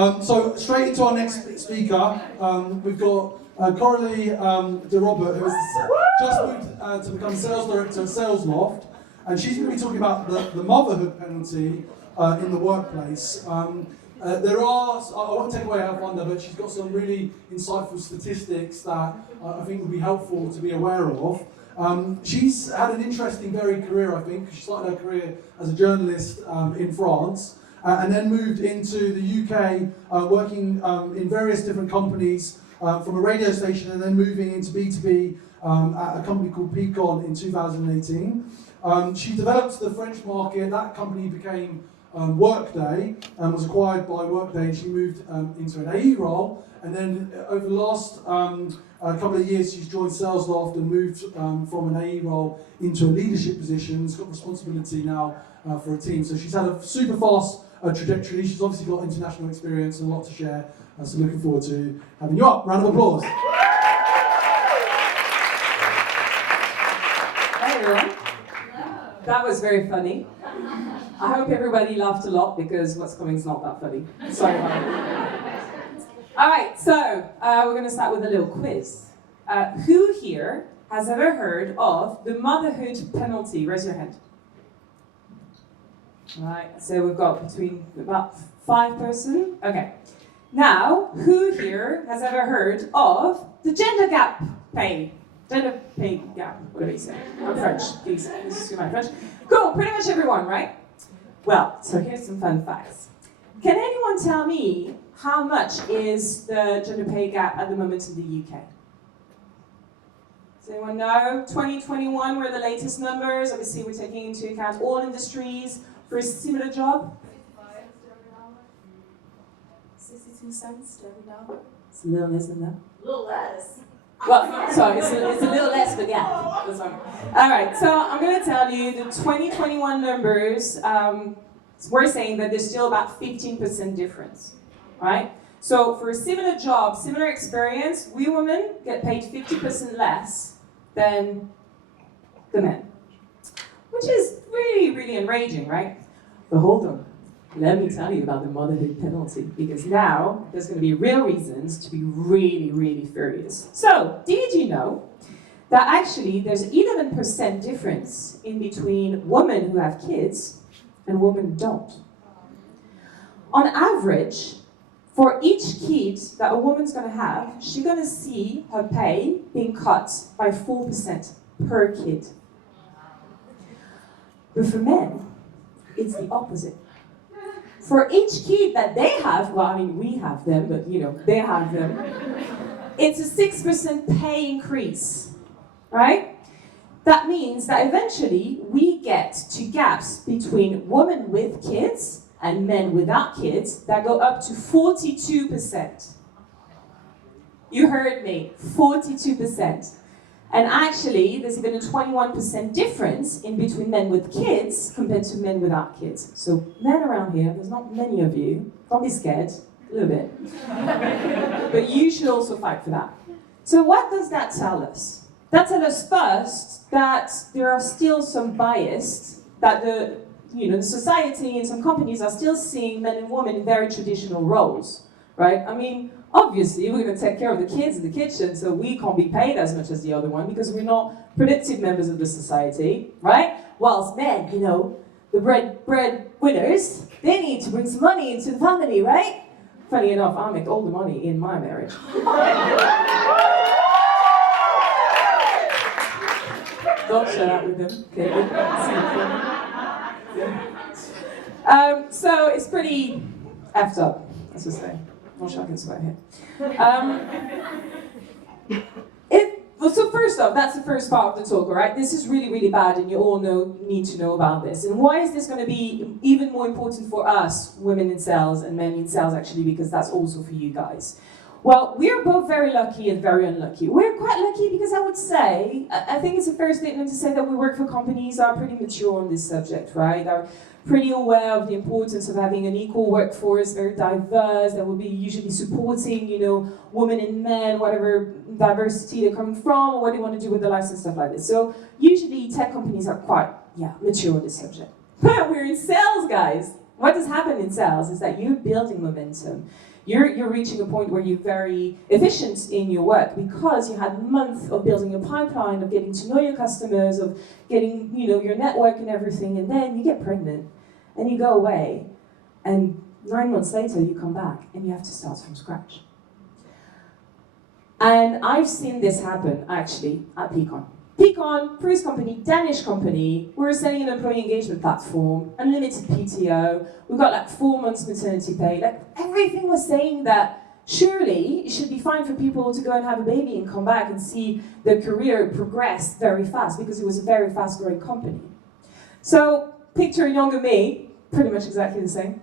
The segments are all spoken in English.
So straight into our next speaker, we've got Coralie de Robert, who has just moved to become sales director at Sales Loft, and she's going to be talking about the motherhood penalty in the workplace. I won't take away her thunder, but she's got some really insightful statistics that I think would be helpful to be aware of. She's had an interesting, varied career, I think. She started her career as a journalist in France, and then moved into the UK, working in various different companies from a radio station, and then moving into B2B at a company called Peakon in 2018. She developed the French market. That company became Workday, was acquired by Workday, and she moved into an AE role. And then over the last couple of years, she's joined Sales Loft and moved from an AE role into a leadership position. She's got responsibility now for a team. So she's had a super fast trajectory. She's obviously got international experience and a lot to share. So looking forward to having you up. Round of applause. Hi everyone. That was very funny. I hope everybody laughed a lot because what's coming is not that funny. Sorry about it. Alright, so we're going to start with a little quiz. Who here has ever heard of the motherhood penalty? Raise your hand. Alright, so we've got between about 5 person. Okay. Now, who here has ever heard of the gender gap pay? Gender pay gap, whatever you say. I'm French, please. This is my French. Cool, pretty much everyone, right? Well, so here's some fun facts. Can anyone tell me how much is the gender pay gap at the moment in the UK? Does anyone know? 2021 were the latest numbers. Obviously, we're taking into account all industries for a similar job. 62 cents to every dollar. It's a little less than that. A little less. Well, sorry, it's a little less, but yeah. That's fine. All right, so I'm going to tell you the 2021 numbers. We're saying that there's still about 15% difference, right? So for a similar job, similar experience, we women get paid 50% less than the men, which is really, really enraging, right? But hold on. Let me tell you about the motherhood penalty, because now there's going to be real reasons to be really, really furious. So, did you know that actually there's 11% difference in between women who have kids and women who don't? On average, for each kid that a woman's going to have, she's going to see her pay being cut by 4% per kid. But for men, it's the opposite. For each kid that they have, well, I mean, we have them, but you know, they have them, it's a 6% pay increase, right? That means that eventually we get to gaps between women with kids and men without kids that go up to 42%. You heard me, 42%. And actually, there's even a 21% difference in between men with kids compared to men without kids. So men around here, there's not many of you, don't be scared, a little bit. But you should also fight for that. So what does that tell us? That tells us first that there are still some bias, that the society and some companies are still seeing men and women in very traditional roles, right? I mean, obviously, we're going to take care of the kids in the kitchen, so we can't be paid as much as the other one because we're not productive members of the society, right? Whilst men, the bread winners, they need to bring some money into the family, right? Funny enough, I make all the money in my marriage. Don't share that with them, okay? So it's pretty effed up, let's just say. Not sure I can swear here. So first off, that's the first part of the talk, all right? This is really, really bad, and you all need to know about this. And why is this going to be even more important for us, women in sales and men in sales, actually, because that's also for you guys. Well, we're both very lucky and very unlucky. We're quite lucky because I would say, I think it's a fair statement to say that we work for companies that are pretty mature on this subject, right? Are pretty aware of the importance of having an equal workforce, very diverse, that will be usually supporting, women and men, whatever diversity they're coming from, or what they want to do with their lives and stuff like this. So usually tech companies are quite, mature on this subject. But we're in sales, guys. What has happened in sales is that you're building momentum. You're reaching a point where you're very efficient in your work because you had months of building a pipeline, of getting to know your customers, of getting your network and everything, and then you get pregnant and you go away, and 9 months later you come back and you have to start from scratch. And I've seen this happen actually at Peakon. Peakon, cruise company, Danish company, we were selling an employee engagement platform, unlimited PTO, we got like 4 months maternity pay, like everything was saying that surely it should be fine for people to go and have a baby and come back and see their career progress very fast because it was a very fast growing company. So picture younger me, pretty much exactly the same.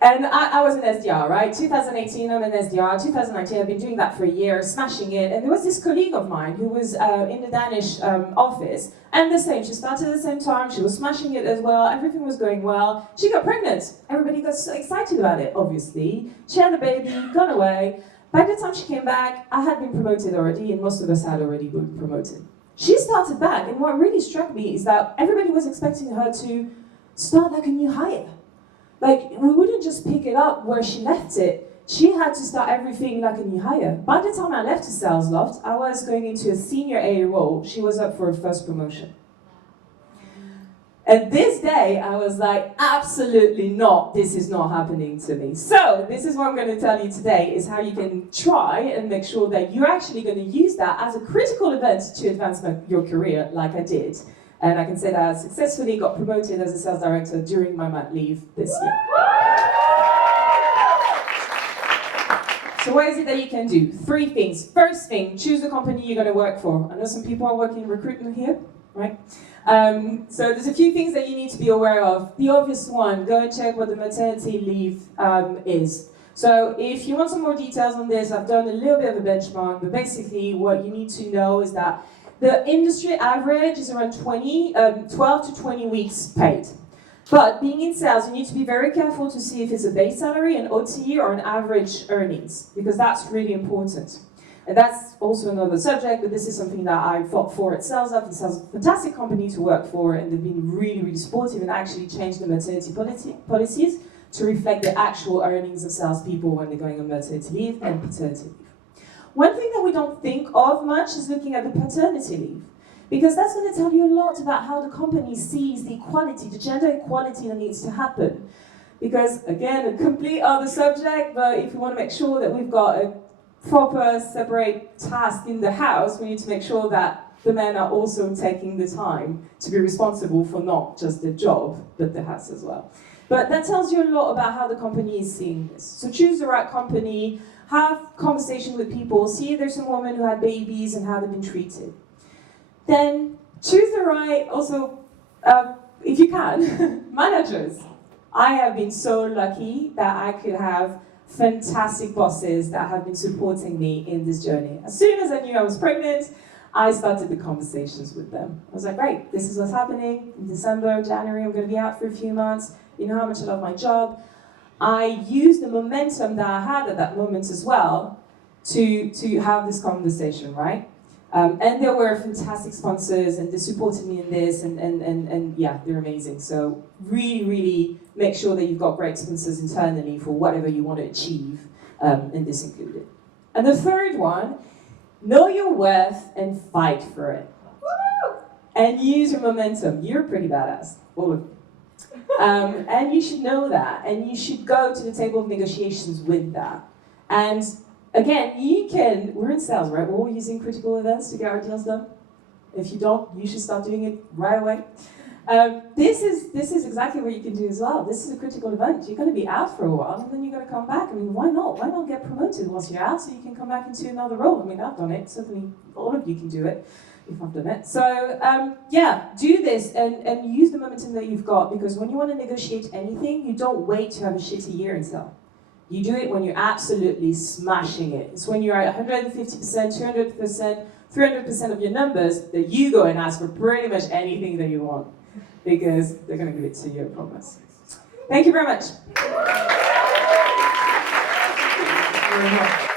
And I was an SDR, right? 2018, I'm an SDR. 2019, I've been doing that for a year, smashing it. And there was this colleague of mine who was in the Danish office. And the same, she started at the same time, she was smashing it as well, everything was going well. She got pregnant. Everybody got so excited about it, obviously. She had a baby, gone away. By the time she came back, I had been promoted already, and most of us had already been promoted. She started back, and what really struck me is that everybody was expecting her to start like a new hire. Like, we wouldn't just pick it up where she left it. She had to start everything like a new hire. By the time I left the sales loft, I was going into a senior AA role. She was up for her first promotion. And this day, I was like, absolutely not, this is not happening to me. So, this is what I'm going to tell you today, is how you can try and make sure that you're actually going to use that as a critical event to advance your career, like I did. And I can say that I successfully got promoted as a sales director during my mat leave this year. So what is it that you can do? 3 things. First thing, choose the company you're going to work for. I know some people are working in recruitment here, right? So there's a few things that you need to be aware of. The obvious one, go and check what the maternity leave is. So if you want some more details on this, I've done a little bit of a benchmark, but basically what you need to know is that the industry average is around 12 to 20 weeks paid. But being in sales, you need to be very careful to see if it's a base salary, an OTE, or an average earnings, because that's really important. And that's also another subject, but this is something that I fought for at SalesUp. It's a fantastic company to work for, and they've been really, really supportive and actually changed the maternity policies to reflect the actual earnings of salespeople when they're going on maternity leave and paternity leave. One thing that we don't think of much is looking at the paternity leave, because that's going to tell you a lot about how the company sees the equality, the gender equality that needs to happen. Because, again, a complete other subject, but if we want to make sure that we've got a proper separate task in the house, we need to make sure that the men are also taking the time to be responsible for not just the job, but the house as well. But that tells you a lot about how the company is seeing this. So choose the right company, have conversation with people, see if there's some women who had babies and how they've been treated. Then choose the right, also, if you can, managers. I have been so lucky that I could have fantastic bosses that have been supporting me in this journey. As soon as I knew I was pregnant, I started the conversations with them. I was like, great, this is what's happening. In December, January, I'm going to be out for a few months. You know how much I love my job. I used the momentum that I had at that moment as well to have this conversation, right? And there were fantastic sponsors, and they supported me in this, and yeah, they're amazing. So really, really make sure that you've got great sponsors internally for whatever you want to achieve, and this included. And the third one, know your worth and fight for it. And use your momentum. You're pretty badass, all of you. And you should know that, and you should go to the table of negotiations with that. And again, we're in sales, right? We're all using critical events to get our deals done. If you don't, you should start doing it right away. This is exactly what you can do as well. This is a critical event. You're going to be out for a while, and then you're going to come back. I mean, why not? Why not get promoted once you're out so you can come back into another role? I mean, I've done it. Certainly, all of you can do it if I've done it. So, yeah, do this and use the momentum that you've got, because when you want to negotiate anything, you don't wait to have a shitty year in sales. You do it when you're absolutely smashing it. It's when you're at 150%, 200%, 300% of your numbers that you go and ask for pretty much anything that you want, because they're going to give it to you, I promise. Thank you very much. Thank you very much.